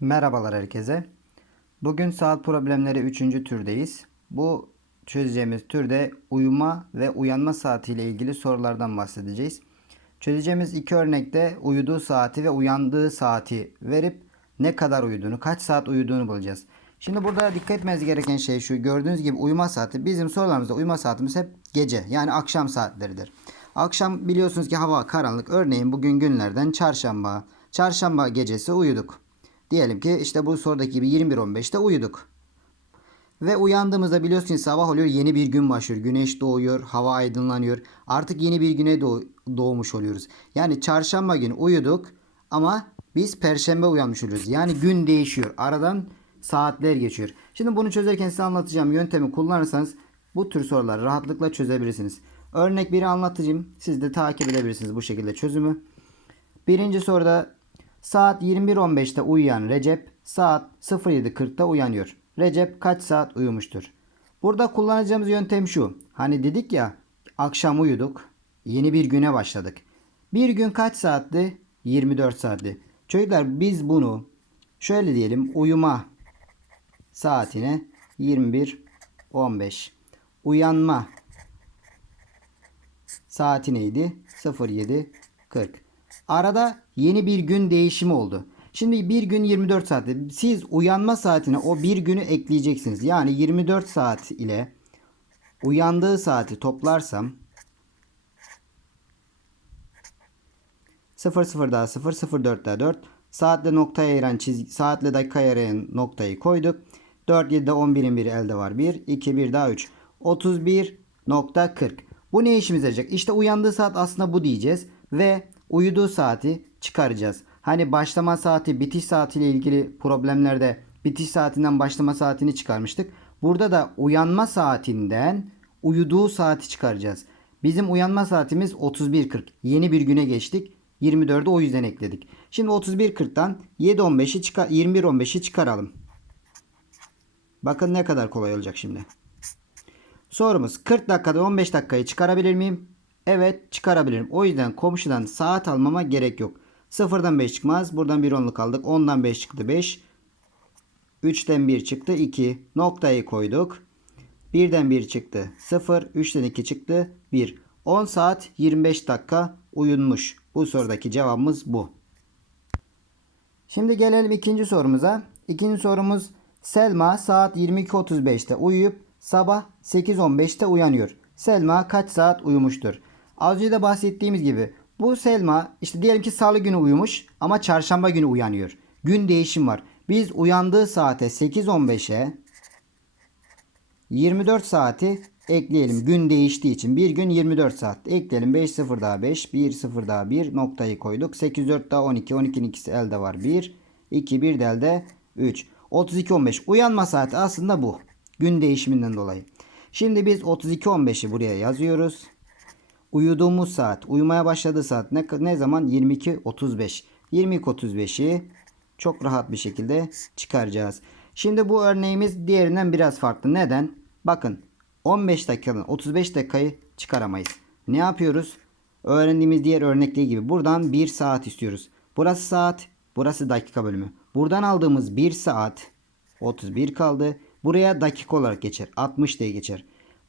Merhabalar herkese. Bugün saat problemleri 3. türdeyiz. Bu çözeceğimiz türde uyuma ve uyanma saati ile ilgili sorulardan bahsedeceğiz. Çözeceğimiz iki örnekte uyuduğu saati ve uyandığı saati verip ne kadar uyuduğunu, kaç saat uyuduğunu bulacağız. Şimdi burada dikkat etmeniz gereken şey şu. Gördüğünüz gibi uyuma saati bizim sorularımızda uyuma saatimiz hep gece yani akşam saatleridir. Akşam biliyorsunuz ki hava karanlık. Örneğin bugün günlerden çarşamba. Çarşamba gecesi uyuduk. Diyelim ki işte bu sorudaki gibi 21.15'te uyuduk. Ve uyandığımızda biliyorsunuz sabah oluyor yeni bir gün başlıyor. Güneş doğuyor, hava aydınlanıyor. Artık yeni bir güne doğ- doğmuş oluyoruz. Yani çarşamba günü uyuduk ama biz perşembe uyanmış oluyoruz. Yani gün değişiyor. Aradan saatler geçiyor. Şimdi bunu çözerken size anlatacağım yöntemi kullanırsanız bu tür soruları rahatlıkla çözebilirsiniz. Örnek biri anlatacağım. Siz de takip edebilirsiniz bu şekilde çözümü. Birinci soruda saat 21.15'te uyuyan Recep saat 07.40'da uyanıyor. Recep kaç saat uyumuştur? Burada kullanacağımız yöntem şu. Hani dedik ya akşam uyuduk. Yeni bir güne başladık. Bir gün kaç saatti? 24 saatti. Çocuklar biz bunu şöyle diyelim uyuma saatine 21.15 uyanma saati neydi? 07.40. Arada yeni bir gün değişimi oldu. Şimdi bir gün 24 saatte. Siz uyanma saatine o bir günü ekleyeceksiniz. Yani 24 saat ile uyandığı saati toplarsam 00 daha 0 04 daha 4 saatle noktaya ayıran çizgi saatle dakikaya ayıran noktayı koyduk. 4 7'de 11'in biri elde var 1 2 1 daha 3 31.40 bu ne işimize yarayacak? İşte uyandığı saat aslında bu diyeceğiz ve uyuduğu saati çıkaracağız. Hani başlama saati bitiş saati ile ilgili problemlerde bitiş saatinden başlama saatini çıkarmıştık. Burada da uyanma saatinden uyuduğu saati çıkaracağız. Bizim uyanma saatimiz 31.40. Yeni bir güne geçtik. 24'ü o yüzden ekledik. Şimdi 31.40'dan 7.15'i çıkar 21.15'i çıkaralım. Bakın ne kadar kolay olacak şimdi. Sorumuz 40 dakikada 15 dakikayı çıkarabilir miyim? Evet çıkarabilirim. O yüzden komşudan saat almama gerek yok. 0'dan 5 çıkmaz. Buradan bir onluk aldık. 10'dan 5 çıktı 5. 3'ten 1 çıktı 2. Noktayı koyduk. 1'den 1 çıktı 0. 3'ten 2 çıktı 1. 10 saat 25 dakika uyunmuş. Bu sorudaki cevabımız bu. Şimdi gelelim ikinci sorumuza. İkinci sorumuz Selma saat 22.35'te uyuyup sabah 8.15'te uyanıyor. Selma kaç saat uyumuştur? Az önce de bahsettiğimiz gibi bu Selma işte diyelim ki salı günü uyumuş ama çarşamba günü uyanıyor. Gün değişim var. Biz uyandığı saate 8.15'e 24 saati ekleyelim. Gün değiştiği için bir gün 24 saat ekleyelim. 5 0 daha 5 1 0 daha 1 noktayı koyduk. 8 4 daha 12 12'nin ikisi elde var 1 2 1 de elde 3 32 15 uyanma saati aslında bu. Gün değişiminden dolayı. Şimdi biz 32 15'i buraya yazıyoruz. Uyuduğumuz saat, uyumaya başladığı saat ne, ne zaman? 22 35. 22 35'i çok rahat bir şekilde çıkaracağız. Şimdi bu örneğimiz diğerinden biraz farklı. Neden? Bakın 15 dakikadan 35 dakikayı çıkaramayız. Ne yapıyoruz? Öğrendiğimiz diğer örnekleri gibi buradan 1 saat istiyoruz. Burası saat, burası dakika bölümü. Buradan aldığımız 1 saat 31 kaldı. Buraya dakika olarak geçer. 60 diye geçer.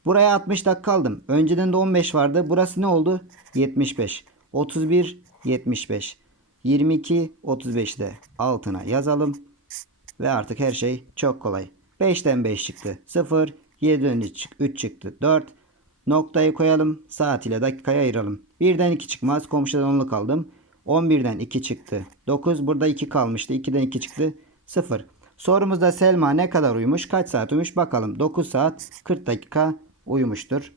Buraya 60 dakika aldım. Önceden de 15 vardı. Burası ne oldu? 75. 31 75. 22 35 de altına yazalım. Ve artık her şey çok kolay. 5'ten 5 çıktı. 0. 7'den 3 çıktı. 4. Noktayı koyalım. Saat ile dakikaya ayıralım. 1'den 2 çıkmaz. Komşudan 10'luk aldım. 11'den 2 çıktı. 9. Burada 2 kalmıştı. 2'den 2 çıktı. 0. Sorumuzda Selma ne kadar uyumuş? Kaç saat uyumuş? Bakalım. 9 saat 40 dakika uyumuştur.